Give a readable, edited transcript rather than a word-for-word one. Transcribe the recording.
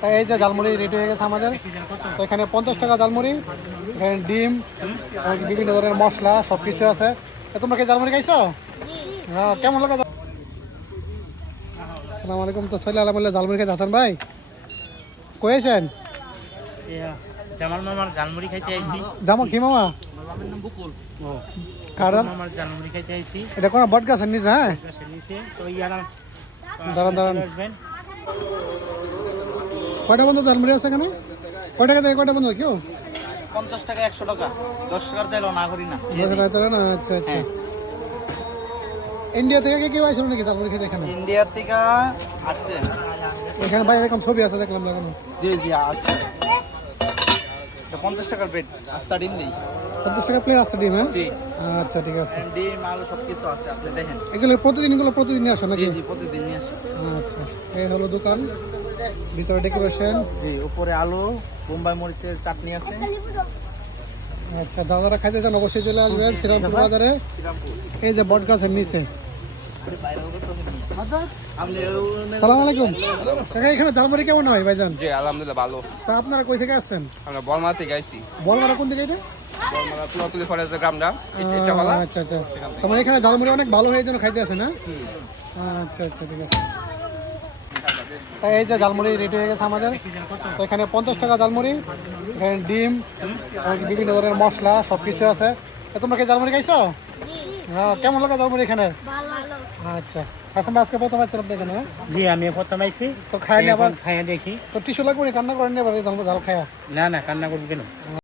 তাই এই যে ঝালমুড়ি রেডি হয়ে গেছে আমাদের। তো এখানে 50 টাকা ঝালমুড়ি, এখানে ডিম, বিভিন্ন ধরনের মশলা সব কিছু আছে। তোমরা কি ঝালমুড়ি খাইছো? হ্যাঁ, কেমন লাগে? আসসালামু আলাইকুম। তো সৈল আলহামদুলিল্লাহ ঝালমুড়ি খাইতে হাসান ভাই কয়েছেন? জামাল মামার ঝালমুড়ি খাইতে আইছি। জামা কি মামা? কারণ মামার ঝালমুড়ি খাইতে আইছি। এটা কোনো বট গাছের নিচে? হ্যাঁ, নিচে তো ইয়ারা দাঁড়ান দাঁড়ান। আসবেন। কয়টা বন্ধু ঝালমুড়ি আছে এখানে? কয় টাকা থেকে কয়টা বন্ধু কেউ? 50 টাকা 100 টাকা 10 টাকার চাইলেও না করি না। আচ্ছা আচ্ছা। ইন্ডিয়া থেকে কেউ আসলো নাকি ঝালমুড়ি খেতে এখানে? ইন্ডিয়ার থেকে আসছে। এখানে বাইরে দেখলাম ছবি আছে, দেখলাম দেখানো। জি জি আসছে। এটা 50 টাকার প্লেট, আস্তা ডিম নেই। 50 টাকা প্লেট আছে ডিম? হ্যাঁ, জি। আচ্ছা ঠিক আছে। ডিম আলু সব কিছু আছে, আপনি দেখেন। এগুলো প্রতিদিন আসো জি নাকি? জি প্রতিদিন নিয়ে আসি। আচ্ছা, এই হলো দোকান, ভিতরে ডেকোরেশন। জি, উপরে আলু, বোম্বাই মরিচের চাটনি আছে। আচ্ছা, যারা খাইতে চান অবশ্যই চলে আসবেন শ্রীরামপুর বাজারে, এই যে বট গাছের নিচে। সালাম আলাইকুম কাকা, এখানে ঝালমুড়ি কেমন হয় ভাইজান? জি আলহামদুলিল্লাহ ভালো। তা আপনারা কই থেকে আসছেন? আমরা বলমারা থেকে আইছি। বলমারা কোন দিকে এটা? বলমারা তুলাতুলি ফরেস্টের গ্রামটা এটা বলা। আচ্ছা আচ্ছা, তোমার এখানে ঝালমুড়ি অনেক ভালো হয়ে জন্য খাইতে আসে না? আচ্ছা আচ্ছা ঠিক আছে। তাই এই যে ঝালমুড়ি রেডি হয়ে গেছে আমাদের। তো এখানে 50 টাকা ঝালমুড়ি, এখানে ডিম, বিভিন্ন ধরনের মশলা সব কিছু আছে। তোমরা কি ঝালমুড়ি খাইছো? হ্যাঁ, কেমন লাগে ঝালমুড়ি এখানে? আচ্ছা, হাসান ভাই আজকে প্রথম আসছিলাম এখানে? জি, আমি প্রথম আইছি। তো খাইনি আবার? খাইয়া দেখি। তো টিস্যু লাগবে, কান্না করেন এবার ঝাল খায়া? না না, কান্না করবি কেন?